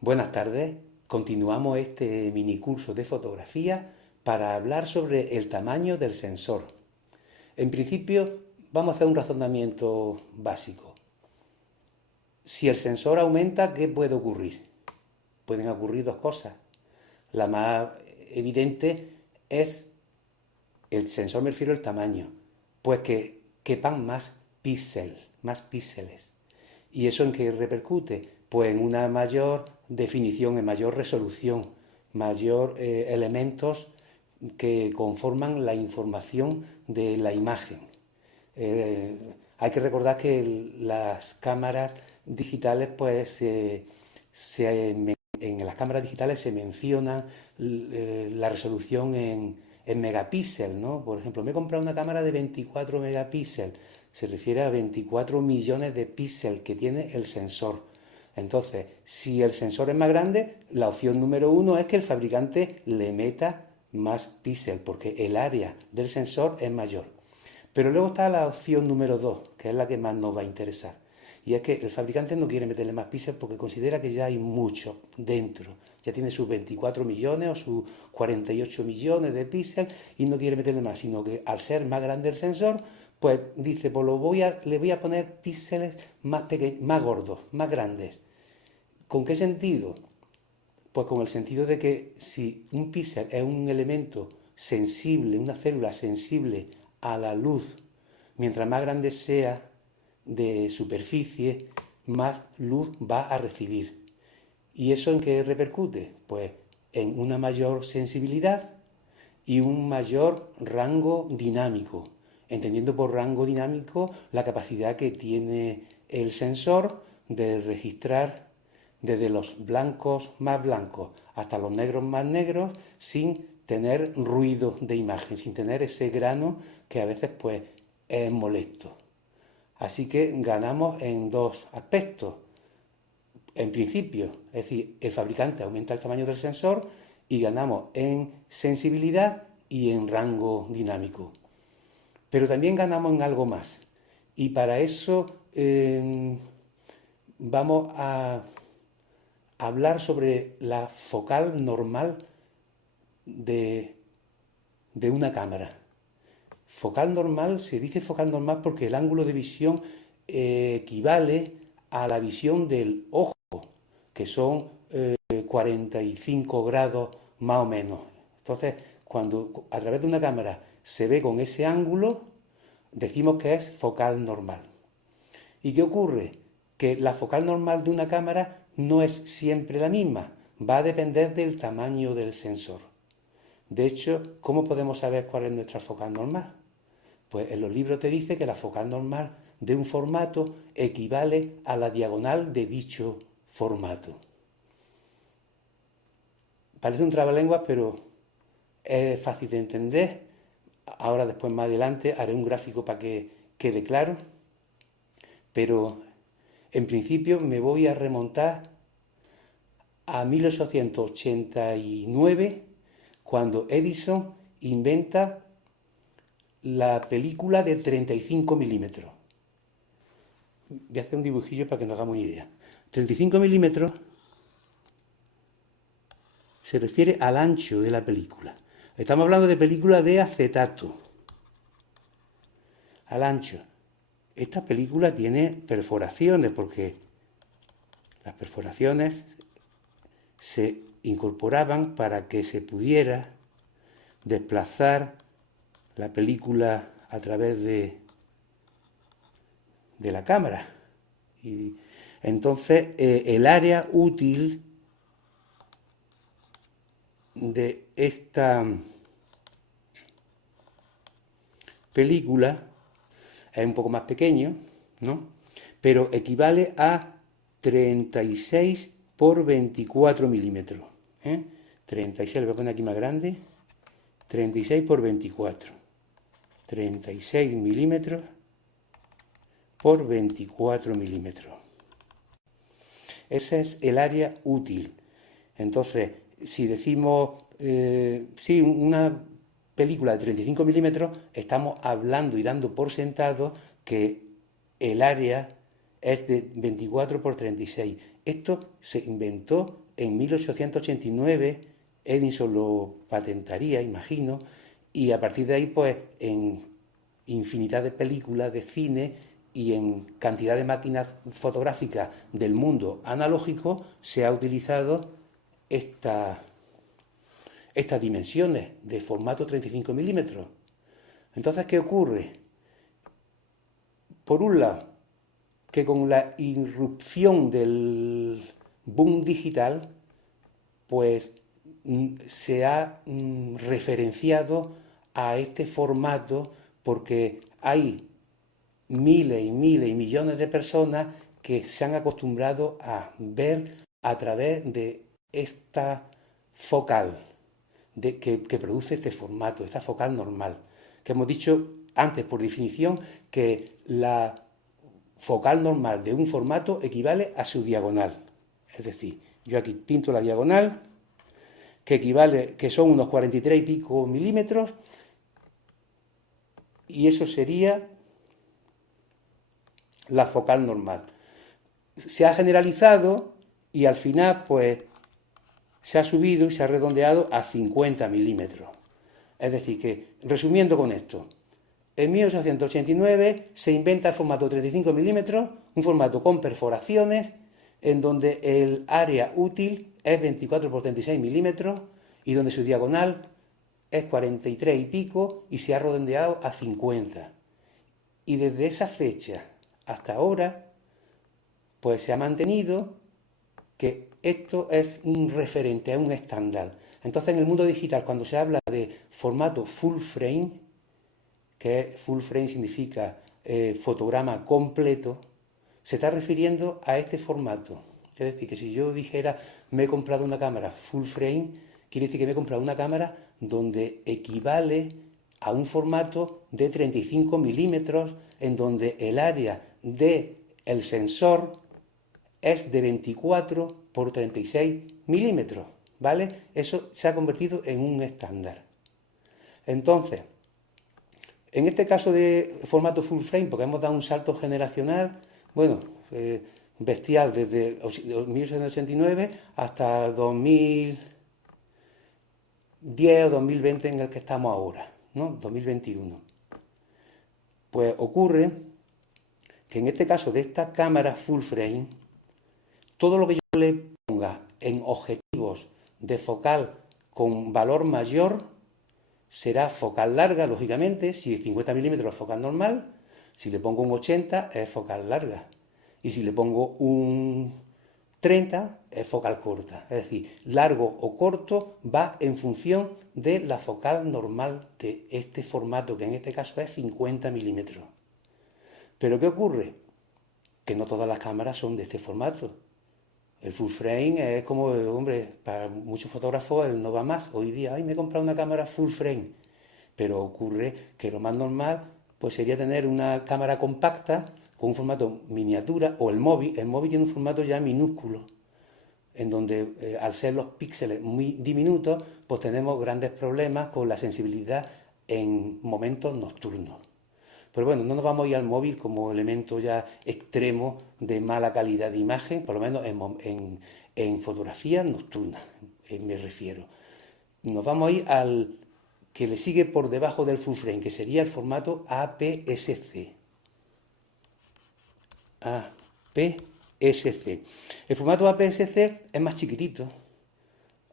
Buenas tardes, continuamos este mini curso de fotografía para hablar sobre el tamaño del sensor. En principio, vamos a hacer un razonamiento básico. Si el sensor aumenta, ¿qué puede ocurrir? Pueden ocurrir dos cosas. La más evidente es el sensor, me refiero al tamaño, pues que quepan más píxeles. ¿Y eso en qué repercute? Pues en una mayor definición, en mayor resolución, mayor elementos que conforman la información de la imagen. Hay que recordar que las cámaras digitales, pues en las cámaras digitales se menciona la resolución en megapíxeles, ¿no? Por ejemplo, me he comprado una cámara de 24 megapíxeles, se refiere a 24 millones de píxeles que tiene el sensor. Entonces, si el sensor es más grande, la opción número uno es que el fabricante le meta más píxeles, porque el área del sensor es mayor. Pero luego está la opción número 2, que es la que más nos va a interesar. Y es que el fabricante no quiere meterle más píxeles porque considera que ya hay mucho dentro. Ya tiene sus 24 millones o sus 48 millones de píxeles y no quiere meterle más, sino que al ser más grande el sensor, pues dice, pues le voy a poner píxeles más pequeños, más gordos, más grandes. ¿Con qué sentido? Pues con el sentido de que si un píxel es un elemento sensible, una célula sensible a la luz, mientras más grande sea de superficie, más luz va a recibir. ¿Y eso en qué repercute? Pues en una mayor sensibilidad y un mayor rango dinámico, entendiendo por rango dinámico la capacidad que tiene el sensor de registrar desde los blancos más blancos hasta los negros más negros sin tener ruido de imagen, sin tener ese grano que a veces pues es molesto. Así que ganamos en dos aspectos. En principio, es decir, el fabricante aumenta el tamaño del sensor y ganamos en sensibilidad y en rango dinámico. Pero también ganamos en algo más. Y para eso vamos a hablar sobre la focal normal de, de una cámara. Focal normal, se dice focal normal porque el ángulo de visión equivale a la visión del ojo, que son 45 grados más o menos. Entonces, cuando a través de una cámara se ve con ese ángulo, decimos que es focal normal. ¿Y qué ocurre? Que la focal normal de una cámara no es siempre la misma, va a depender del tamaño del sensor. De hecho, ¿cómo podemos saber cuál es nuestra focal normal? Pues en los libros te dice que la focal normal de un formato equivale a la diagonal de dicho formato. Parece un trabalenguas, pero es fácil de entender. Ahora, después, más adelante, haré un gráfico para que quede claro. Pero, en principio, me voy a remontar a 1889, cuando Edison inventa la película de 35 milímetros. Voy a hacer un dibujillo para que nos hagamos una idea. 35 milímetros se refiere al ancho de la película. Estamos hablando de película de acetato. Al ancho. Esta película tiene perforaciones porque las perforaciones se incorporaban para que se pudiera desplazar la película a través de la cámara. Y entonces el área útil de esta película es un poco más pequeño, ¿no? Pero equivale a 36 por 24 milímetros. 36, le voy a poner aquí más grande. 36 por 24. 36 milímetros por 24 milímetros. Ese es el área útil. Entonces, si decimos, sí, una película de 35 milímetros, estamos hablando y dando por sentado que el área es de 24 por 36. Esto se inventó en 1889 Edison lo patentaría, imagino, y a partir de ahí, pues, en infinidad de películas de cine y en cantidad de máquinas fotográficas del mundo analógico se ha utilizado estas dimensiones de formato 35 milímetros. Entonces, ¿qué ocurre? Por un lado, que con la irrupción del boom digital, pues se ha referenciado a este formato porque hay miles y miles y millones de personas que se han acostumbrado a ver a través de esta focal que produce este formato, esta focal normal, que hemos dicho antes por definición que la focal normal de un formato equivale a su diagonal. Es decir, yo aquí pinto la diagonal, que son unos 43 y pico milímetros, y eso sería la focal normal. Se ha generalizado y al final, pues, se ha subido y se ha redondeado a 50 milímetros. Es decir, que, resumiendo con esto, en 1889 se inventa el formato 35 milímetros, un formato con perforaciones, en donde el área útil es 24 por 36 milímetros y donde su diagonal es 43 y pico y se ha redondeado a 50. Y desde esa fecha hasta ahora, pues se ha mantenido que esto es un referente, es un estándar. Entonces, en el mundo digital, cuando se habla de formato full frame, que full frame significa fotograma completo, se está refiriendo a este formato. Es decir, que si yo dijera me he comprado una cámara full frame, quiere decir que me he comprado una cámara donde equivale a un formato de 35 milímetros, en donde el área del sensor es de 24 por 36 milímetros, ¿vale? Eso se ha convertido en un estándar. Entonces, en este caso de formato full frame, porque hemos dado un salto generacional, bueno, bestial, desde 1989 hasta 2010 o 2020 en el que estamos ahora, ¿no? 2021. Pues ocurre que en este caso de esta cámara full frame, todo lo que yo le ponga en objetivos de focal con valor mayor será focal larga, lógicamente. Si es 50 milímetros es focal normal, si le pongo un 80 es focal larga, y si le pongo un 30 es focal corta. Es decir, largo o corto va en función de la focal normal de este formato, que en este caso es 50 milímetros. Pero ¿qué ocurre? Que no todas las cámaras son de este formato. El full frame es como, hombre, para muchos fotógrafos él no va más. Hoy día, ay, me he comprado una cámara full frame. Pero ocurre que lo más normal pues sería tener una cámara compacta con un formato miniatura, o el móvil. El móvil tiene un formato ya minúsculo, en donde al ser los píxeles muy diminutos, pues tenemos grandes problemas con la sensibilidad en momentos nocturnos. Pero bueno, no nos vamos a ir al móvil como elemento ya extremo de mala calidad de imagen, por lo menos en fotografía nocturna, me refiero. Nos vamos a ir al que le sigue por debajo del full frame, que sería el formato APS-C. APS-C. El formato APS-C es más chiquitito.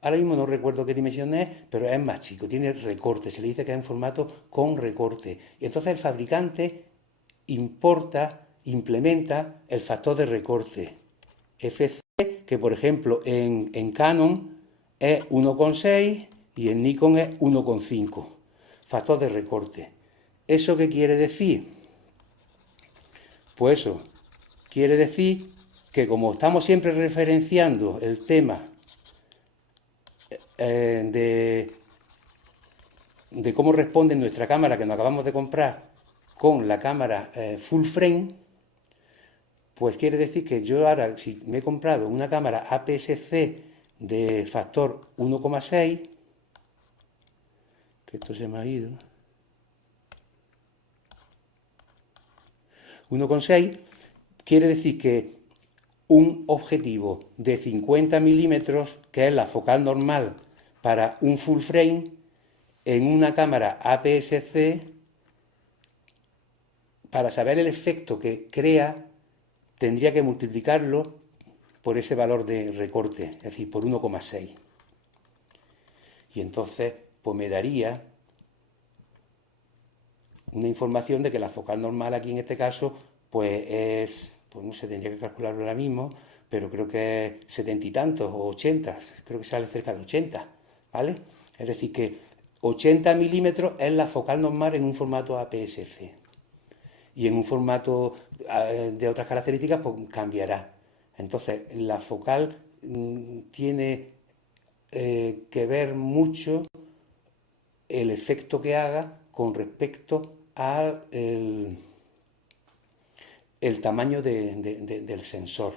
Ahora mismo no recuerdo qué dimensión es, pero es más chico, tiene recorte, se le dice que es en formato con recorte. Y entonces el fabricante implementa el factor de recorte FC, que por ejemplo en Canon es 1,6 y en Nikon es 1,5. Factor de recorte. ¿Eso qué quiere decir? Pues eso quiere decir que como estamos siempre referenciando el tema de cómo responde nuestra cámara que nos acabamos de comprar con la cámara full frame, pues quiere decir que yo ahora, si me he comprado una cámara APS-C de factor 1,6, que esto se me ha ido, 1,6, quiere decir que un objetivo de 50 milímetros, que es la focal normal para un full frame, en una cámara APS-C, para saber el efecto que crea, tendría que multiplicarlo por ese valor de recorte, es decir, por 1,6. Y entonces, pues me daría una información de que la focal normal aquí en este caso, pues es, pues no sé, tendría que calcularlo ahora mismo, pero creo que es 70 y tantos o 80, creo que sale cerca de 80, ¿vale? Es decir, que 80 milímetros es la focal normal en un formato APS-C. Y en un formato de otras características, pues cambiará. Entonces, la focal tiene que ver mucho el efecto que haga con respecto al el tamaño del sensor.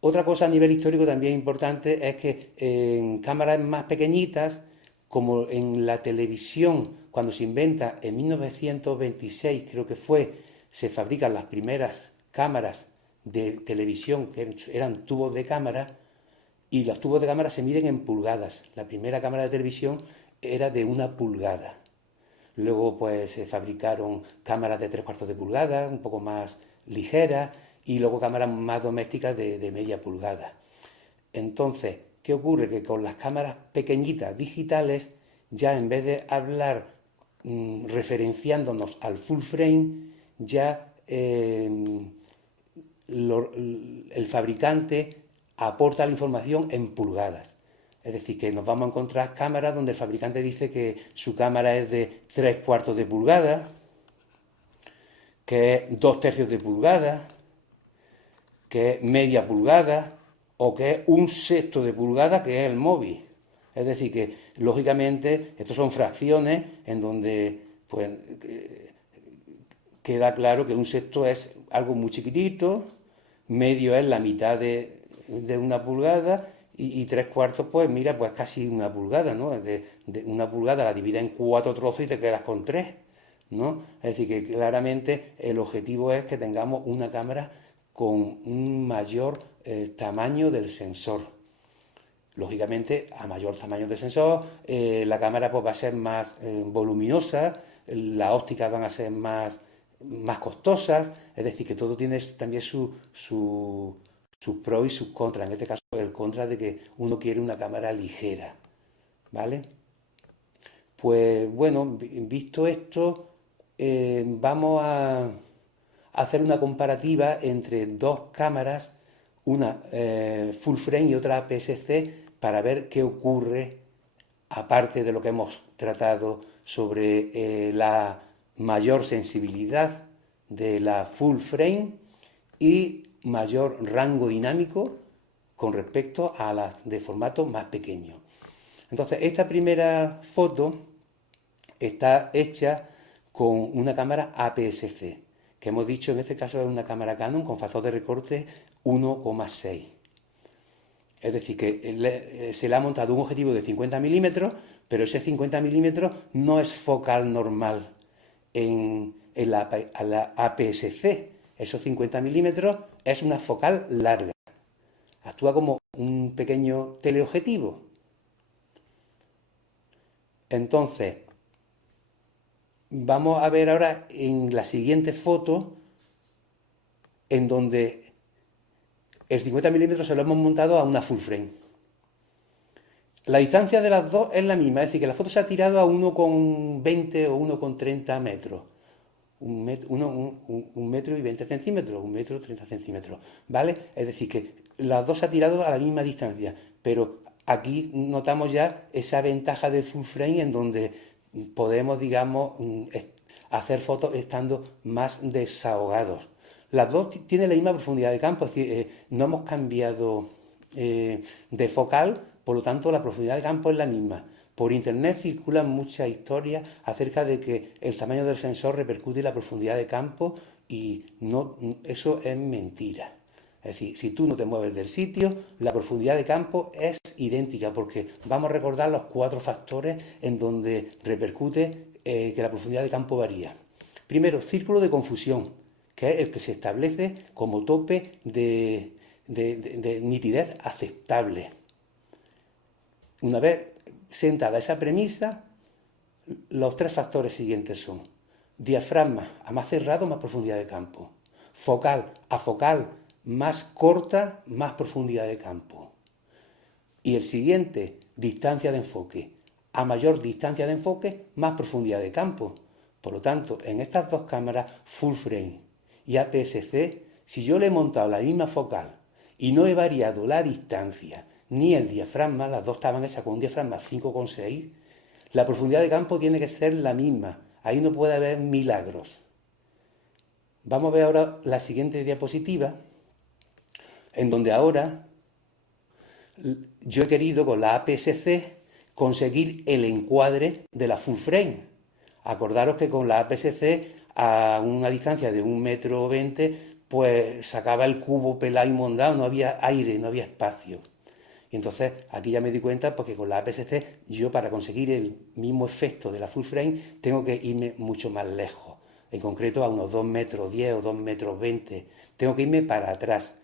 Otra cosa a nivel histórico también importante es que en cámaras más pequeñitas, como en la televisión, cuando se inventa en 1926, creo que fue, se fabrican las primeras cámaras de televisión, que eran tubos de cámara, y los tubos de cámara se miden en pulgadas. La primera cámara de televisión era de 1 pulgada. Luego pues se fabricaron cámaras de 3/4 de pulgada, un poco más ligeras, y luego cámaras más domésticas de media pulgada. Entonces, ¿qué ocurre? Que con las cámaras pequeñitas digitales, ya en vez de hablar referenciándonos al full frame, ya el fabricante aporta la información en pulgadas. Es decir, que nos vamos a encontrar cámaras donde el fabricante dice que su cámara es de 3/4 de pulgada, que es 2/3 de pulgada, que es media pulgada o que es 1/6 de pulgada, que es el móvil. Es decir, que lógicamente estos son fracciones en donde pues, queda claro que 1/6 es algo muy chiquitito, medio es la mitad de 1 pulgada y 3/4, pues mira, pues casi 1 pulgada, ¿no? De 1 pulgada la divide en 4 trozos y te quedas con 3, ¿no? Es decir, que claramente el objetivo es que tengamos una cámara con un mayor tamaño del sensor. Lógicamente, a mayor tamaño del sensor, la cámara pues, va a ser más voluminosa, las ópticas van a ser más costosas, es decir, que todo tiene también sus pros y sus contras. En este caso, el contra de que uno quiere una cámara ligera, ¿vale? Pues bueno, visto esto, vamos a hacer una comparativa entre dos cámaras, una full frame y otra APS-C, para ver qué ocurre, aparte de lo que hemos tratado sobre la mayor sensibilidad de la full frame y mayor rango dinámico con respecto a las de formato más pequeño. Entonces, esta primera foto está hecha con una cámara APS-C, que hemos dicho en este caso es una cámara Canon con factor de recorte 1,6. Es decir, que se le ha montado un objetivo de 50 milímetros, pero ese 50 milímetros no es focal normal en la APS-C. Esos 50 milímetros es una focal larga. Actúa como un pequeño teleobjetivo. Entonces, vamos a ver ahora en la siguiente foto, en donde el 50 milímetros se lo hemos montado a una full frame. La distancia de las dos es la misma, es decir, que la foto se ha tirado a 1,20 o 1,30 metros. Un metro y 20 centímetros, 1,30 centímetros, ¿vale? Es decir, que las dos se ha tirado a la misma distancia, pero aquí notamos ya esa ventaja del full frame en donde podemos, digamos, hacer fotos estando más desahogados. Las dos tienen la misma profundidad de campo, es decir, no hemos cambiado de focal, por lo tanto la profundidad de campo es la misma. Por internet circulan muchas historias acerca de que el tamaño del sensor repercute en la profundidad de campo y no, eso es mentira. Es decir, si tú no te mueves del sitio, la profundidad de campo es idéntica, porque vamos a recordar los 4 factores en donde repercute que la profundidad de campo varía. Primero, círculo de confusión, que es el que se establece como tope de nitidez aceptable. Una vez sentada esa premisa, los tres factores siguientes son: diafragma, a más cerrado, más profundidad de campo; focal, a focal más corta, más profundidad de campo; y el siguiente, distancia de enfoque, a mayor distancia de enfoque, más profundidad de campo. Por lo tanto, en estas dos cámaras, full frame y APS-C, si yo le he montado la misma focal y no he variado la distancia ni el diafragma, las dos estaban hechas con un diafragma 5,6, la profundidad de campo tiene que ser la misma. Ahí no puede haber milagros. Vamos a ver ahora la siguiente diapositiva, en donde ahora yo he querido con la APS-C conseguir el encuadre de la full frame. Acordaros que con la APS-C a una distancia de 1,20 m, pues sacaba el cubo pelado y mondado, no había aire, no había espacio. Y entonces aquí ya me di cuenta porque con la APS-C yo, para conseguir el mismo efecto de la full frame, tengo que irme mucho más lejos, en concreto a unos 2,10 m o 2,20 m. Tengo que irme para atrás.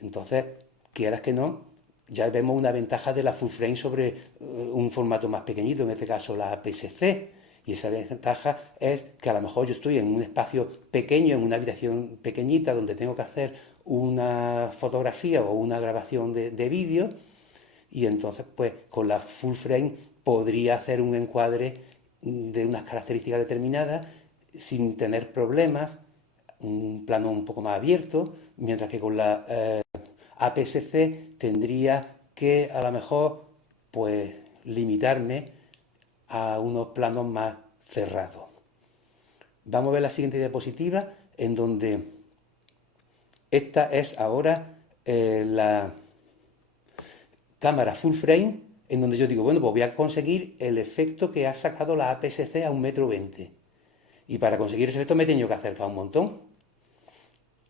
Entonces, quieras que no, ya vemos una ventaja de la full frame sobre un formato más pequeñito, en este caso la APS-C. Y esa ventaja es que a lo mejor yo estoy en un espacio pequeño, en una habitación pequeñita, donde tengo que hacer una fotografía o una grabación de vídeo, y entonces pues con la full frame podría hacer un encuadre de unas características determinadas sin tener problemas, un plano un poco más abierto, mientras que con la APS-C tendría que a lo mejor pues limitarme a unos planos más cerrados. Vamos a ver la siguiente diapositiva, en donde esta es ahora la cámara full frame, en donde yo digo, bueno, pues voy a conseguir el efecto que ha sacado la APS-C a 1,20 m. Y para conseguir ese efecto me he tenido que acercar un montón.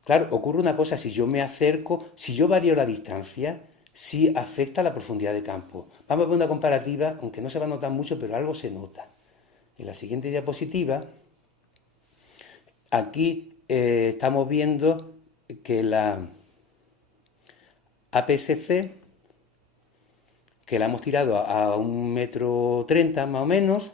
Claro, ocurre una cosa: si yo me acerco, si yo varío la distancia, sí afecta la profundidad de campo. Vamos a ver una comparativa, aunque no se va a notar mucho, pero algo se nota. En la siguiente diapositiva, aquí estamos viendo que la APS-C, que la hemos tirado a 1,30 m más o menos,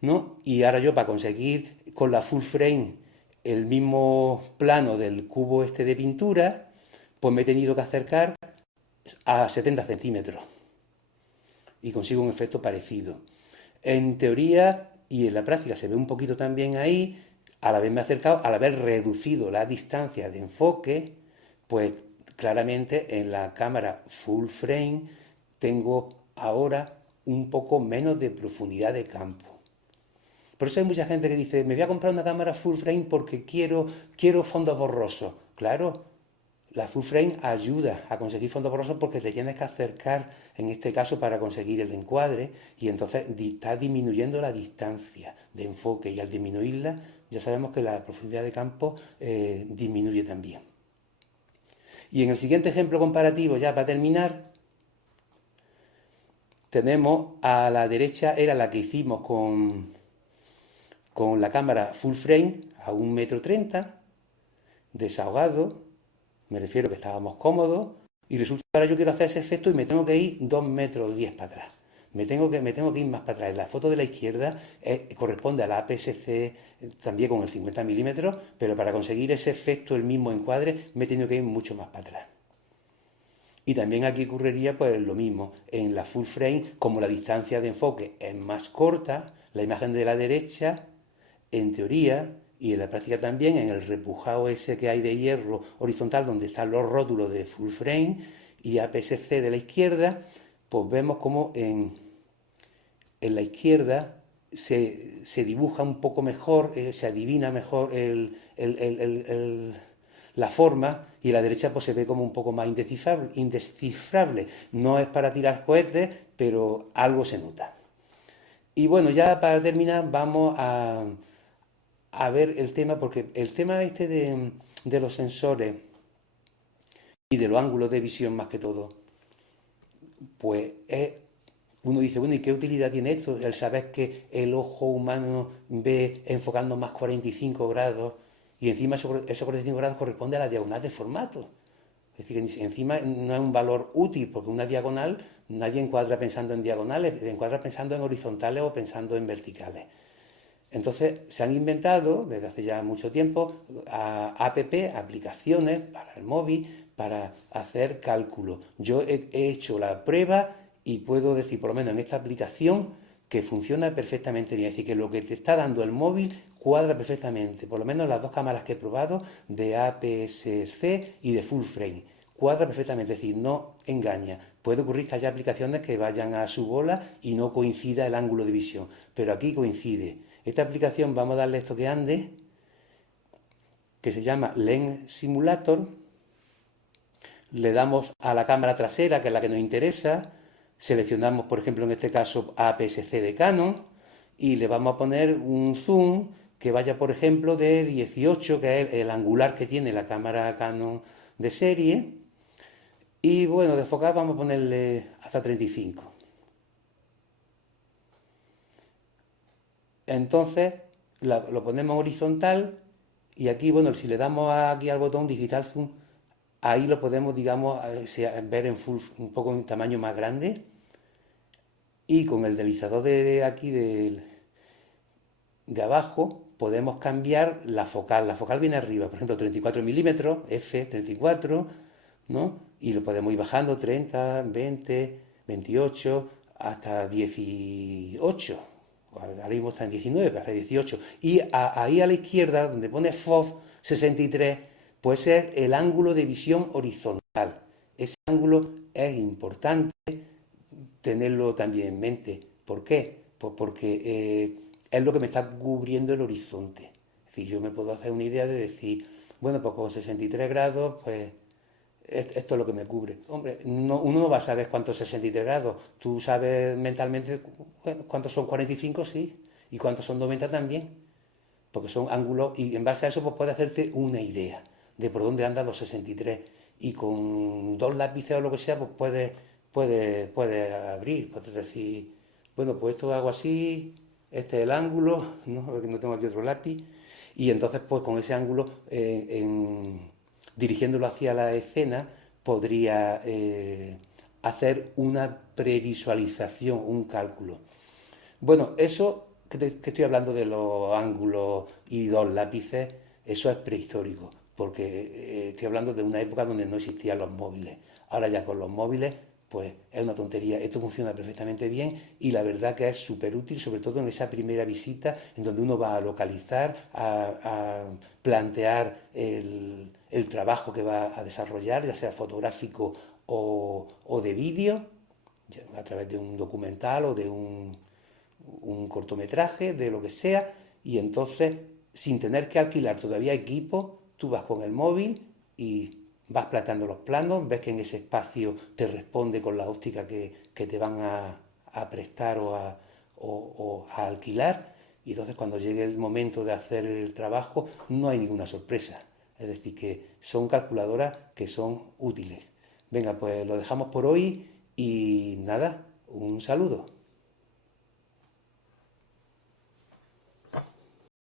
¿no? Y ahora yo, para conseguir con la full frame el mismo plano del cubo este de pintura, pues me he tenido que acercar a 70 centímetros y consigo un efecto parecido. En teoría y en la práctica se ve un poquito también ahí, al haberme acercado, al haber reducido la distancia de enfoque, pues claramente en la cámara full frame tengo ahora un poco menos de profundidad de campo. Por eso hay mucha gente que dice, me voy a comprar una cámara full frame porque quiero fondos borrosos. Claro, la full frame ayuda a conseguir fondos borrosos porque te tienes que acercar, en este caso, para conseguir el encuadre, y entonces está disminuyendo la distancia de enfoque, y al disminuirla ya sabemos que la profundidad de campo disminuye también. Y en el siguiente ejemplo comparativo, ya para terminar, tenemos a la derecha, era la que hicimos con la cámara full frame a 1,30 m, desahogado, me refiero que estábamos cómodos, y resulta que ahora yo quiero hacer ese efecto y me tengo que ir 2,10 m para atrás. Me tengo que ir más para atrás. En la foto de la izquierda corresponde a la APS-C también con el 50 milímetros, pero para conseguir ese efecto, el mismo encuadre, me he tenido que ir mucho más para atrás. Y también aquí ocurriría pues lo mismo. En la full frame, como la distancia de enfoque es más corta, la imagen de la derecha, en teoría, y en la práctica también, en el repujado ese que hay de hierro horizontal donde están los rótulos de full frame y APS-C de la izquierda, pues vemos como en la izquierda se dibuja un poco mejor, se adivina mejor la forma, y en la derecha pues se ve como un poco más indescifrable. No es para tirar cohetes, pero algo se nota. Y bueno, ya para terminar vamos a ver el tema, porque el tema este de los sensores y de los ángulos de visión más que todo, pues uno dice, bueno, ¿y qué utilidad tiene esto? El saber que el ojo humano ve enfocando más 45 grados y encima esos 45 grados corresponde a la diagonal de formato. Es decir, que encima no es un valor útil, porque una diagonal nadie encuadra pensando en diagonales, encuadra pensando en horizontales o pensando en verticales. Entonces se han inventado desde hace ya mucho tiempo aplicaciones para el móvil, para hacer cálculos. Yo he hecho la prueba y puedo decir, por lo menos en esta aplicación, que funciona perfectamente bien. Es decir, que lo que te está dando el móvil cuadra perfectamente. Por lo menos las dos cámaras que he probado, de APS-C y de full frame. Cuadra perfectamente, es decir, no engaña. Puede ocurrir que haya aplicaciones que vayan a su bola y no coincida el ángulo de visión, pero aquí coincide. Esta aplicación, vamos a darle esto que ande, que se llama Lens Simulator. Le damos a la cámara trasera, que es la que nos interesa. Seleccionamos, por ejemplo, en este caso APS-C de Canon, y le vamos a poner un zoom que vaya, por ejemplo, de 18, que es el angular que tiene la cámara Canon de serie. Y bueno, de focal vamos a ponerle hasta 35. Entonces lo ponemos horizontal y aquí, bueno, si le damos aquí al botón Digital Zoom, ahí lo podemos, digamos, ver en un poco en tamaño más grande. Y con el deslizador de aquí de abajo podemos cambiar la focal. La focal viene arriba, por ejemplo, 34 milímetros, f34, ¿no? Y lo podemos ir bajando 30, 20, 28, hasta 18. Ahora mismo está en 19, hasta 18. Y ahí a la izquierda, donde pone FOV 63, pues es el ángulo de visión horizontal. Ese ángulo es importante tenerlo también en mente. ¿Por qué? Pues porque es lo que me está cubriendo el horizonte. Es decir, yo me puedo hacer una idea de decir, bueno, pues con 63 grados, pues esto es lo que me cubre. Hombre, uno no va a saber cuántos 63 grados. Tú sabes mentalmente, bueno, cuántos son 45, sí, y cuántos son 90 también. Porque son ángulos, y en base a eso pues puedes hacerte una idea de por dónde andan los 63. Y con dos lápices o lo que sea, pues puedes abrir, puedes decir, bueno, pues esto hago así, este es el ángulo, no tengo aquí otro lápiz, y entonces pues con ese ángulo, dirigiéndolo hacia la escena, podría hacer una previsualización, un cálculo. Bueno, eso que estoy hablando de los ángulos y dos lápices, eso es prehistórico, porque estoy hablando de una época donde no existían los móviles. Ahora ya con los móviles, pues es una tontería. Esto funciona perfectamente bien y la verdad que es súper útil, sobre todo en esa primera visita, en donde uno va a localizar, a plantear el trabajo que va a desarrollar, ya sea fotográfico o de vídeo, a través de un documental o de un cortometraje, de lo que sea, y entonces, sin tener que alquilar todavía equipo, tú vas con el móvil y vas planteando los planos, ves que en ese espacio te responde con la óptica que te van a prestar o a alquilar, y entonces cuando llegue el momento de hacer el trabajo no hay ninguna sorpresa. Es decir, que son calculadoras que son útiles. Venga, pues lo dejamos por hoy y nada, un saludo.